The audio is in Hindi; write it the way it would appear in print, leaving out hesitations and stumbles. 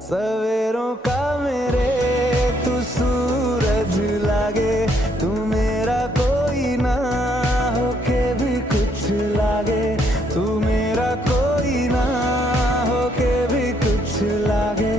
सवेरों का मेरे तू सूरज लागे, तू मेरा कोई ना होके भी कुछ लागे, तू मेरा कोई ना होके भी कुछ लागे।